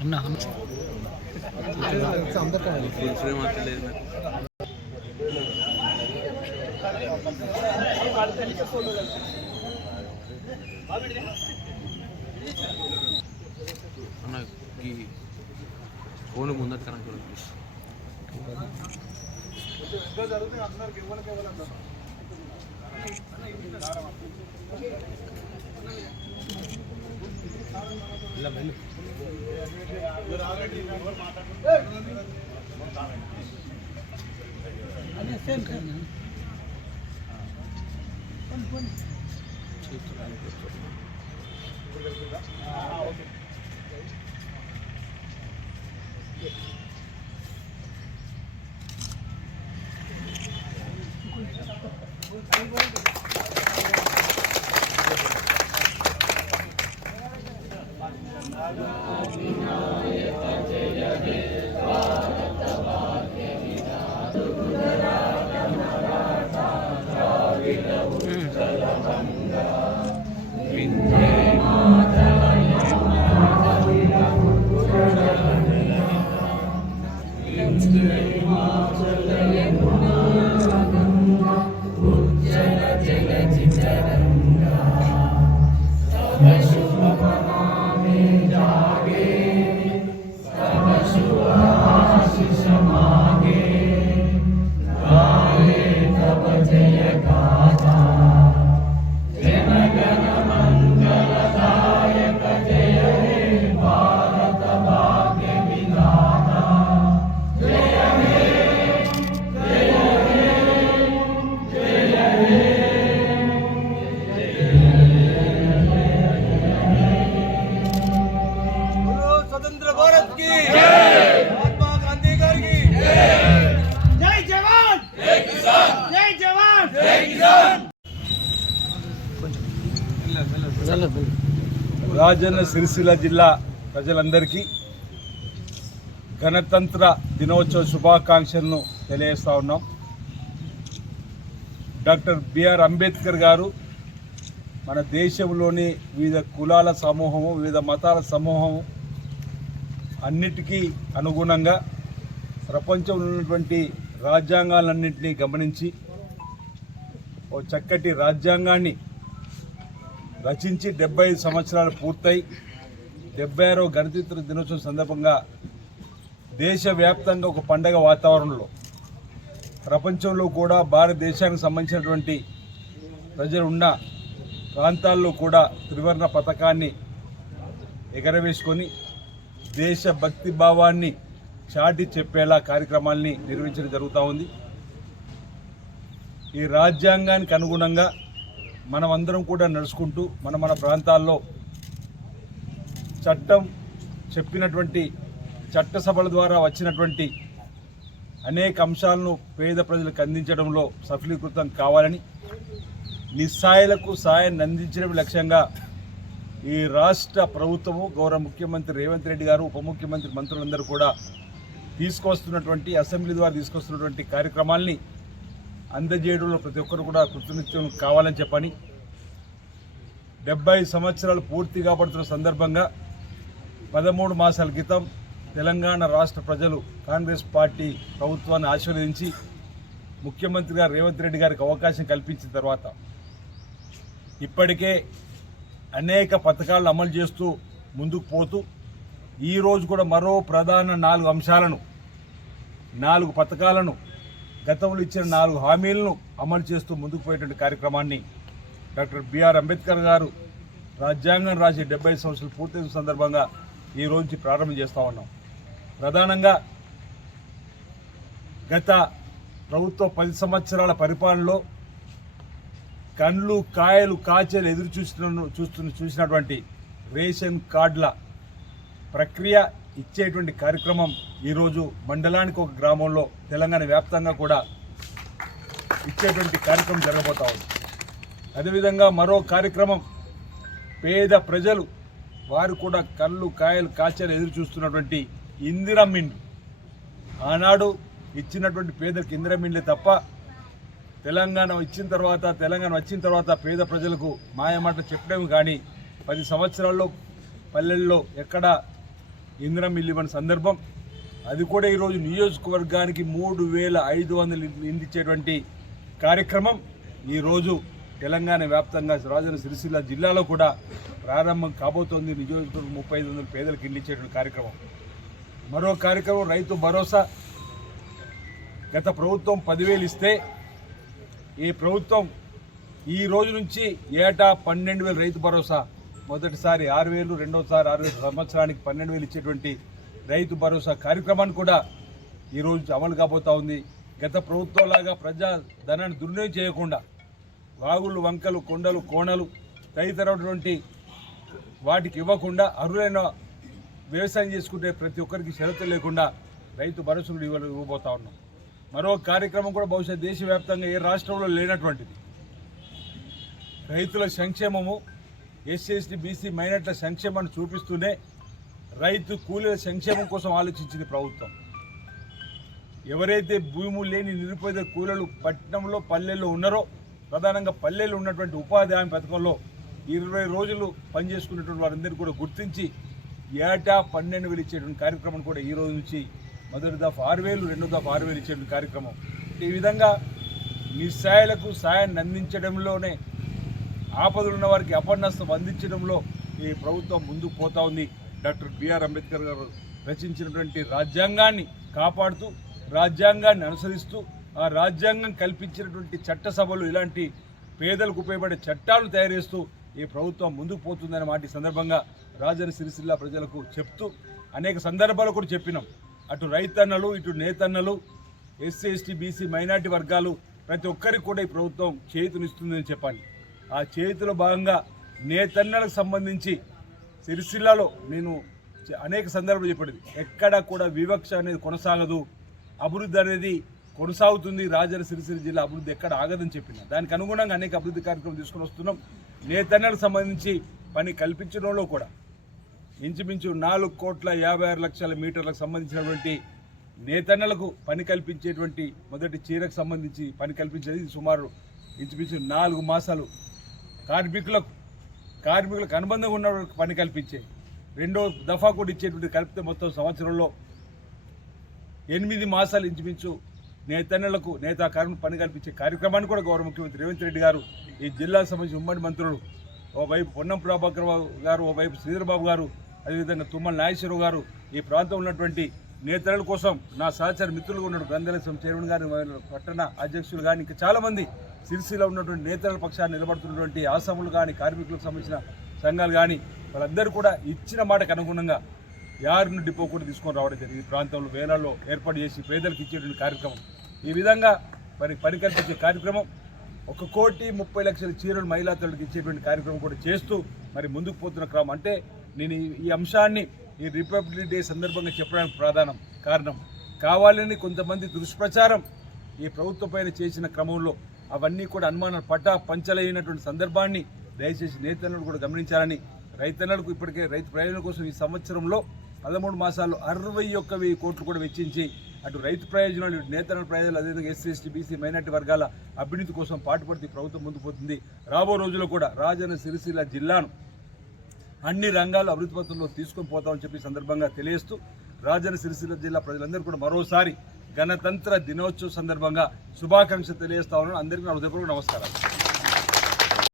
అన్న ఫోన్ ముందర కనెక్ట్ రాజన్న సిరిసిల్ల జిల్లా ప్రజలందరికీ గణతంత్ర దినోత్సవ శుభాకాంక్షలను తెలియజేస్తా ఉన్నాం. డాక్టర్ బిఆర్ అంబేద్కర్ గారు మన దేశంలోని వివిధ కులాల సమూహము, వివిధ మతాల సమూహము అన్నిటికీ అనుగుణంగా ప్రపంచంలో ఉన్నటువంటి రాజ్యాంగాలన్నింటినీ గమనించి ఓ చక్కటి రాజ్యాంగాన్ని రచించి 75 సంవత్సరాలు పూర్తయి 76వ గణతంత్ర దినోత్సవం సందర్భంగా దేశవ్యాప్తంగా ఒక పండగ వాతావరణంలో ప్రపంచంలో కూడా భారతదేశానికి సంబంధించినటువంటి ప్రజలు ఉన్న ప్రాంతాల్లో కూడా త్రివర్ణ పతాకాన్ని ఎగరవేసుకొని దేశభక్తి భావాన్ని చాటి చెప్పేలా కార్యక్రమాల్ని నిర్వహించడం జరుగుతూ ఉంది. ఈ రాజ్యాంగానికి అనుగుణంగా మనం అందరం కూడా నడుచుకుంటూ మన ప్రాంతాల్లో చట్టం చెప్పినటువంటి చట్టసభల ద్వారా వచ్చినటువంటి అనేక అంశాలను పేద ప్రజలకు అందించడంలో సఫలీకృతం కావాలని, నిస్సాయులకు సాయాన్ని అందించడం లక్ష్యంగా ఈ రాష్ట్ర ప్రభుత్వము గౌరవ ముఖ్యమంత్రి రేవంత్ రెడ్డి గారు, ఉప ముఖ్యమంత్రి మంత్రులందరూ కూడా తీసుకొస్తున్నటువంటి అసెంబ్లీ ద్వారా తీసుకొస్తున్నటువంటి కార్యక్రమాల్ని అందజేయడంలో ప్రతి ఒక్కరు కూడా కృతజ్ఞతలు కావాలని చెప్పని 70 సంవత్సరాలు పూర్తి కాబడుతున్న సందర్భంగా 13 మాసాల క్రితం తెలంగాణ రాష్ట్ర ప్రజలు కాంగ్రెస్ పార్టీ ప్రభుత్వాన్ని ఆశీర్వదించి ముఖ్యమంత్రిగా రేవంత్ రెడ్డి గారికి అవకాశం కల్పించిన తర్వాత ఇప్పటికే అనేక పథకాలను అమలు చేస్తూ ముందుకు పోతూ ఈరోజు కూడా మరో ప్రధాన 4 అంశాలను, 4 పథకాలను, గతంలో ఇచ్చిన 4 హామీలను అమలు చేస్తూ ముందుకు పోయేటువంటి కార్యక్రమాన్ని డాక్టర్ బిఆర్ అంబేద్కర్ గారు రాజ్యాంగం రాసి 75 సంవత్సరాలు పూర్తయిన సందర్భంగా ఈ రోజు ప్రారంభం చేస్తూ ఉన్నాం. ప్రధానంగా గత ప్రభుత్వ 10 సంవత్సరాల పరిపాలనలో కండ్లు కాయలు కాచేలు ఎదురు చూసినటువంటి రేషన్ కార్డుల ప్రక్రియ ఇచ్చేటువంటి కార్యక్రమం ఈరోజు మండలానికి ఒక గ్రామంలో తెలంగాణ వ్యాప్తంగా కూడా ఇచ్చేటువంటి కార్యక్రమం జరగబోతా ఉంది. అదేవిధంగా మరో కార్యక్రమం పేద ప్రజలు వారు కూడా కళ్ళు కాయలు కాచాలు ఎదురు చూస్తున్నటువంటి ఇందిరా మిండ్ ఆనాడు ఇచ్చినటువంటి పేదలకు ఇందిరా మిండ్లే తప్ప తెలంగాణ వచ్చిన తర్వాత పేద ప్రజలకు మాయమాట చెప్పడం కానీ 10 సంవత్సరాల్లో పల్లెల్లో ఎక్కడ ఇందిరా మిల్లు ఇవ్వని సందర్భం. అది కూడా ఈరోజు నియోజకవర్గానికి 3500 ఇండ్లు ఇచ్చేటువంటి కార్యక్రమం ఈరోజు తెలంగాణ వ్యాప్తంగా రాజన్న సిరిసిల్ల జిల్లాలో కూడా ప్రారంభం కాబోతోంది. నియోజకవర్గం 3500 పేదలకు ఇండ్లు ఇచ్చేటువంటి కార్యక్రమం. మరో కార్యక్రమం రైతు భరోసా. గత ప్రభుత్వం 10,000 ఇస్తే ఈ ప్రభుత్వం ఈ రోజు నుంచి ఏటా 12,000 రైతు భరోసా, మొదటిసారి 6,000, రెండోసారి 6,000, సంవత్సరానికి 12,000 ఇచ్చేటువంటి రైతు భరోసా కార్యక్రమాన్ని కూడా ఈరోజు అమలు కాబోతా ఉంది. గత ప్రభుత్వంలాగా ప్రజా ధనాన్ని దుర్వినియోగం చేయకుండా వాగులు, వంకలు, కొండలు, కోణలు తదితరటువంటి వాటికి ఇవ్వకుండా అర్హులైన వ్యవసాయం చేసుకుంటే ప్రతి ఒక్కరికి షరతులు లేకుండా రైతు భరోసాలు ఇవ్వబోతా ఉన్నాం. మరో కార్యక్రమం కూడా బహుశా దేశవ్యాప్తంగా ఏ రాష్ట్రంలో లేనటువంటిది. రైతుల సంక్షేమము, ఎస్సీ, ఎస్టీ, బీసీ, మైనార్టీల సంక్షేమాన్ని చూపిస్తూనే రైతు కూలీల సంక్షేమం కోసం ఆలోచించింది ప్రభుత్వం. ఎవరైతే భూములు లేని నిరుపేద కూలీలు పట్టణంలో పల్లెల్లో ఉన్నారో, ప్రధానంగా పల్లెల్లో ఉన్నటువంటి ఉపాధి హామీ పథకంలో 20 రోజులు పనిచేసుకున్నటువంటి వారందరినీ కూడా గుర్తించి ఏటా 12,000 ఇచ్చేటువంటి కార్యక్రమం కూడా ఈ రోజు నుంచి మొదటి దఫా 6,000, రెండో దఫా 6,000 ఇచ్చేటువంటి కార్యక్రమం. ఈ విధంగా నిస్సాయులకు సాయాన్ని అందించడంలోనే, ఆపదలు ఉన్న వారికి అపన్నస్తం అందించడంలో ఈ ప్రభుత్వం ముందుకు పోతా ఉంది. డాక్టర్ బిఆర్ అంబేద్కర్ గారు రచించినటువంటి రాజ్యాంగాన్ని కాపాడుతూ, రాజ్యాంగాన్ని అనుసరిస్తూ, ఆ రాజ్యాంగం కల్పించినటువంటి చట్టసభలు ఇలాంటి పేదలకు ఉపయోగపడే చట్టాలు తయారు చేస్తూ ఈ ప్రభుత్వం ముందుకు పోతుందనే మాట ఈ సందర్భంగా రాజన్న సిరిసిల్ల ప్రజలకు చెప్తూ, అనేక సందర్భాలు కూడా చెప్పినాం. అటు రైతన్నలు, ఇటు నేతన్నలు, ఎస్సీ, ఎస్టీ, బీసీ, మైనార్టీ వర్గాలు ప్రతి ఒక్కరికి కూడా ఈ ప్రభుత్వం చేతునిస్తుందని చెప్పాలి. ఆ చేతిలో భాగంగా నేతన్నలకు సంబంధించి సిరిసిల్లలో నేను అనేక సందర్భాలు చెప్పేది, ఎక్కడా కూడా వివక్ష అనేది కొనసాగదు, అభివృద్ధి అనేది కొనసాగుతుంది. రాజన్న సిరిసిల్ల జిల్లా అభివృద్ధి ఎక్కడ ఆగదని చెప్పిన దానికి అనుగుణంగా అనేక అభివృద్ధి కార్యక్రమం తీసుకొని వస్తున్నాం. నేతన్నలకు సంబంధించి పని కల్పించడంలో కూడా ఇంచుమించు 4,56,00,000 మీటర్లకు సంబంధించినటువంటి నేతన్నలకు పని కల్పించేటువంటి మొదటి చీరకు సంబంధించి పని కల్పించేది సుమారు ఇంచుమించు 4 మాసాలు కార్మికులకు అనుబంధంగా ఉన్న పని కల్పించే, రెండో దఫా కూడా ఇచ్చేటువంటి కలిపితే మొత్తం సంవత్సరంలో 8 మాసాలు ఇంచుమించు నేతన్నలకు కార్మికులకు పని కల్పించే కార్యక్రమాన్ని కూడా గౌరవ ముఖ్యమంత్రి రేవంత్ రెడ్డి గారు, ఈ జిల్లాకు సంబంధించి ఉమ్మడి మంత్రులు ఓవైపు పొన్నం ప్రభాకర్ గారు, ఓవైపు శ్రీధర్బాబు గారు, అదేవిధంగా తుమ్మల నాగేశ్వరరావు గారు, ఈ ప్రాంతంలో ఉన్నటువంటి నేతల కోసం నా సహచర మిత్రులుగా ఉన్న గ్రంథాలయం చైర్మన్ గారు, పట్టణ అధ్యక్షులు కానీ ఇంకా చాలామంది సిరిసిల్ల ఉన్నటువంటి నేతల పక్షాన్ని నిలబడుతున్నటువంటి ఆసాములు కానీ, కార్మికులకు సంబంధించిన సంఘాలు కానీ, వాళ్ళందరూ కూడా ఇచ్చిన మాటకు అనుగుణంగా యార్ను డిపో కూడా తీసుకొని రావడం జరిగింది. ఈ ప్రాంతంలో వేలాల్లో ఏర్పాటు చేసి పేదలకు ఇచ్చేటువంటి కార్యక్రమం. ఈ విధంగా మరి పని కల్పించే కార్యక్రమం 1,30,00,000 చీరలు మహిళా తల్లికి ఇచ్చేటువంటి కార్యక్రమం కూడా చేస్తూ మరి ముందుకు పోతున్న క్రమం. అంటే నేను ఈ అంశాన్ని ఈ రిపబ్లిక్ డే సందర్భంగా చెప్పడానికి కారణం కావాలని కొంతమంది దుష్ప్రచారం ఈ ప్రభుత్వం పైన చేసిన క్రమంలో అవన్నీ కూడా అనుమానాలు పంచలైనటువంటి సందర్భాన్ని దయచేసి నేతన్నలు కూడా గమనించాలని, రైతన్నలకు ఇప్పటికే రైతు ప్రయోజనం కోసం ఈ సంవత్సరంలో 13 మాసాల్లో 61,000 కోట్లు కూడా వెచ్చించి అటు రైతు ప్రయోజనాలు, ఇటు నేతన్నల ప్రయోజనాలు, అదేవిధంగా ఎస్సీ, ఎస్టీ, బీసీ, మైనార్టీ వర్గాల అభ్యున్నతి కోసం పాటుపడితే ప్రభుత్వం ముందుకు పోతుంది. రాబో రోజుల్లో కూడా రాజన్న సిరిసిల్ల జిల్లాను అన్ని రంగాలు అభివృద్ధి పథంలో తీసుకొని పోతామని చెప్పి సందర్భంగా తెలియజేస్తూ రాజన్న సిరిసిల్ల జిల్లా ప్రజలందరూ కూడా మరోసారి గణతంత్ర దినోత్సవ సందర్భంగా శుభాకాంక్షలు తెలియజేస్తా ఉన్నాను. అందరికీ నా హృదయపూర్వక నమస్కారాలు.